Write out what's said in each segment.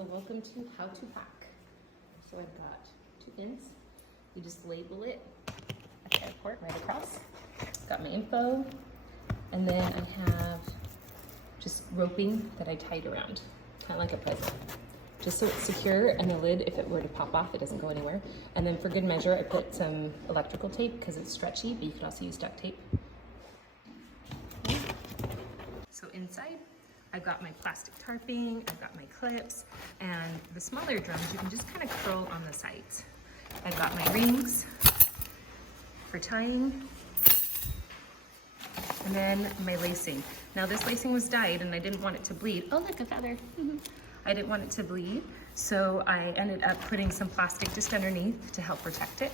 So welcome to How to Pack. So I've got 2 pins. You just label it at the airport right across. Got my info, and then I have just roping that I tied around, kind of like a present. Just so it's secure, and the lid, if it were to pop off, it doesn't go anywhere. And then for good measure, I put some electrical tape because it's stretchy, but you could also use duct tape. Okay. So inside, I've got my plastic tarping, I've got my clips, and the smaller drums you can just kind of curl on the sides. I've got my rings for tying, and then my lacing. Now this lacing was dyed and I didn't want it to bleed. Oh, look, a feather. I didn't want it to bleed, so I ended up putting some plastic just underneath to help protect it.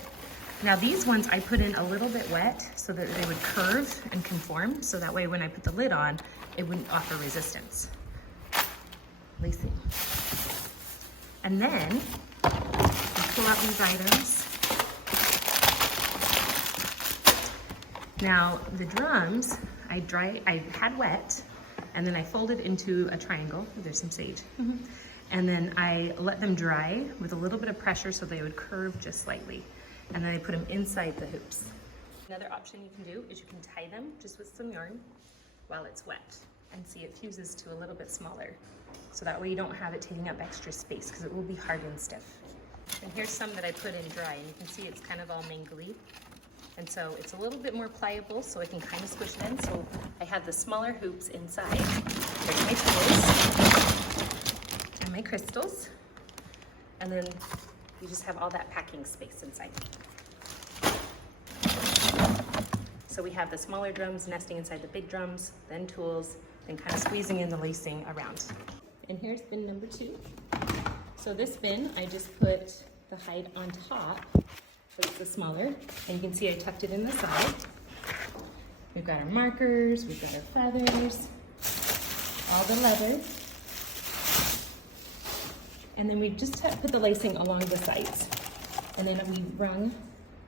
Now these ones I put in a little bit wet so that they would curve and conform, so that way when I put the lid on, it wouldn't offer resistance. Lacing. And then you pull out these items. Now the drums, I had wet, and then I folded into a triangle. Oh, there's some sage. And then I let them dry with a little bit of pressure so they would curve just slightly. And then I put them inside the hoops. Another option you can do is you can tie them just with some yarn while it's wet, and see it fuses to a little bit smaller. So that way you don't have it taking up extra space, because it will be hard and stiff. And here's some that I put in dry, and you can see it's kind of all mangly. And so it's a little bit more pliable, so I can kind of squish it in. So I have the smaller hoops inside. There's my tools and my crystals. And then you just have all that packing space inside. So we have the smaller drums nesting inside the big drums, then tools, then kind of squeezing in the lacing around. And here's bin number 2. So this bin, I just put the hide on top, but it's the smaller. And you can see I tucked it in the side. We've got our markers, we've got our feathers, all the leather. And then we just put the lacing along the sides. And then we rung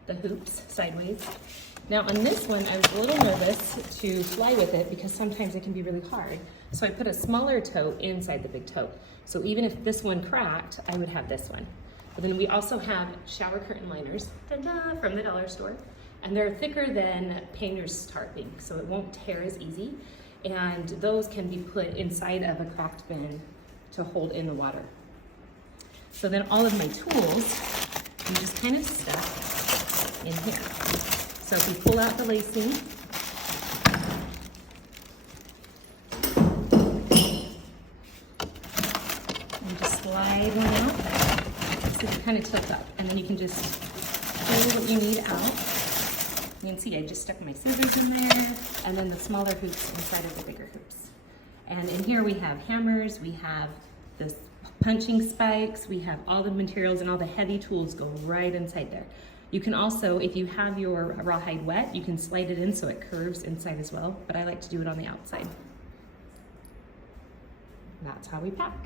the hoops sideways. Now on this one, I was a little nervous to fly with it because sometimes it can be really hard. So I put a smaller tote inside the big tote. So even if this one cracked, I would have this one. But then we also have shower curtain liners, ta-da, from the dollar store. And they're thicker than painter's tarping, so it won't tear as easy. And those can be put inside of a cracked bin to hold in the water. So then all of my tools, you just kind of stuff in here. So if you pull out the lacing, and just slide one out, so it kind of tilts up, and then you can just pull what you need out. You can see I just stuck my scissors in there, and then the smaller hoops inside of the bigger hoops. And in here we have hammers, we have the punching spikes, we have all the materials, and all the heavy tools go right inside there. You can also, if you have your rawhide wet, you can slide it in so it curves inside as well, but I like to do it on the outside. That's how we pack.